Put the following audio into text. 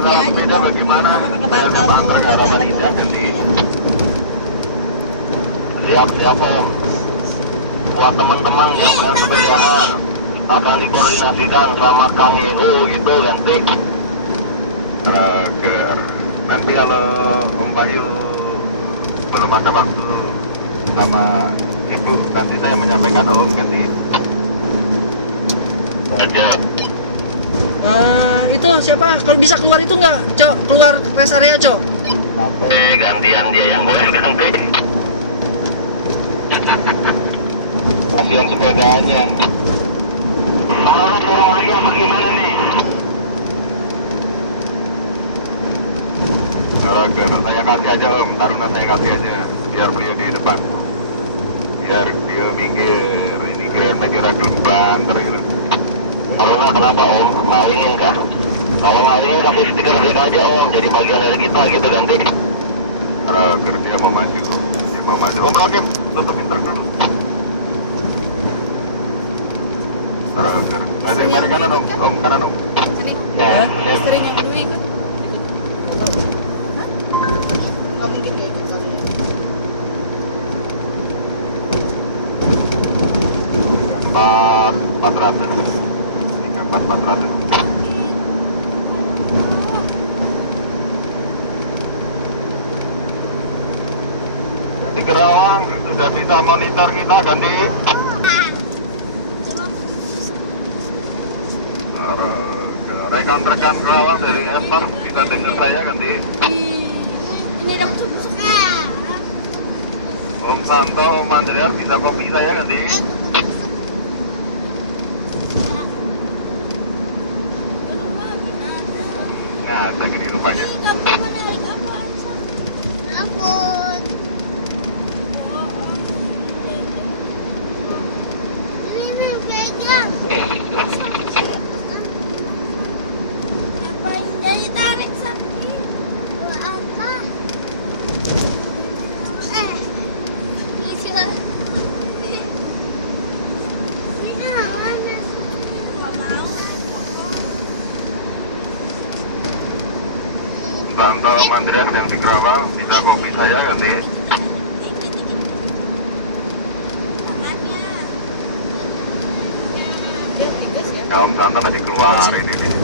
masalah sepeda bagaimana? Saya dapat antar ke arah Malaysia ganti. Siap Om. Buat teman-teman yang pengen sepedaan akan dikoordinasikan sama Kang Ihu gitu ganti. Nanti kalau Om Bayu belum ada waktu sama Ibu, nanti saya menyampaikan Om ganti. Aja. Itu siapa? Kalau bisa keluar itu nggak, Cok? Keluar rest area, Cok? Gantian dia yang gue ganti. Kasihan sepedanya. Formulirnya bagaimana nih? Saya kasih aja Om, Taruna saya kasih aja. Biar beliau di depan. Biar dia minggir, ini keren baju ragil banter gitu. Taruna kenapa Om? Malingin kah? Kalau malingin kasih stiker aja Om, jadi bagian dari kita gitu ganti. Dia mau maju. Dia mau maju. Om Rakim, tutupin truk dulu. Mari kanan Om, kanan Om. Ya, sering yang dulu ikut. Nggak mungkin nggak ikut kali ya. 400. 400. Di Kerawang sudah bisa monitor kita ganti. Rekan-rekan Kerawang dari Esmar bisa dengar saya ganti. Ini udah busuk-busuknya. Om Santo, Om Andreas bisa kopi saya ganti. Nah, saya gini rupanya. Kamu menarik apa? Takut. Ini pegang. Ngapain jadi tarik sakit? Buat apa? Bisa. Bisa mana sih? Gak mau. Santo, Om Andreas yang di Kerawang bisa kopi saya ganti. Dia tigas ya. Ya Om Santo masih keluar ini nih.